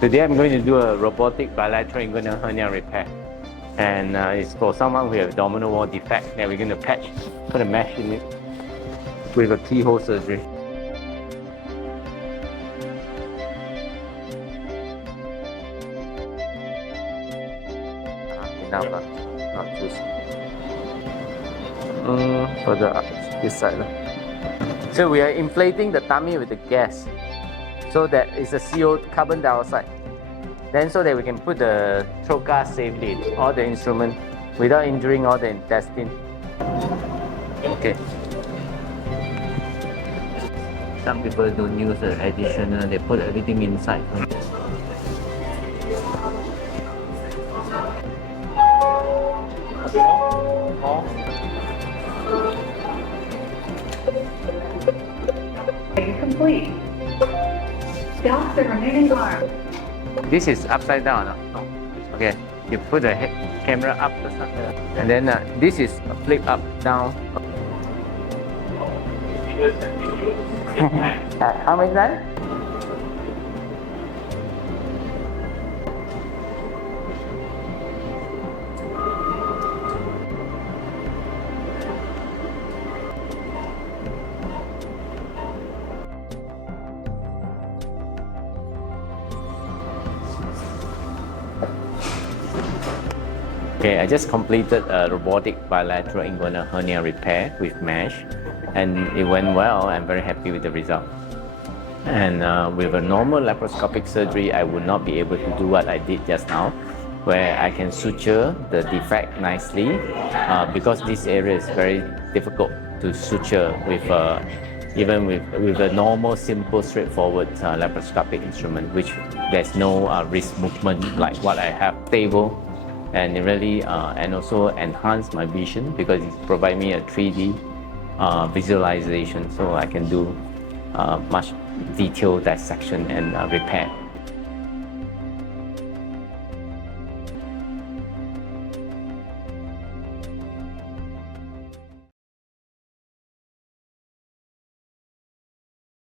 Today I'm going to do a robotic bilateral inguinal hernia repair. And it's for someone with abdominal wall defect that we're going to put a mesh in it with a keyhole surgery. Enough, not too further up this side. So we are inflating the tummy with the gas, so that it's a CO, carbon dioxide. Then so that we can put the throat gas safely, all the instrument, without injuring all the intestine. Okay. Some people don't use the additional, they put everything inside. Complete. Stop the remaining arm. This is upside down. No? Okay, you put the camera up the side, and then this is flip up, down. How many times? Okay, I just completed a robotic bilateral inguinal hernia repair with mesh, and it went well. I'm very happy with the result. And with a normal laparoscopic surgery, I would not be able to do what I did just now, where I can suture the defect nicely, because this area is very difficult to suture with even with a normal, simple, straightforward laparoscopic instrument, which there's no wrist movement like what I have. Stable. And it really and also enhance my vision because it provides me a 3D visualization, so I can do much detailed dissection and repair.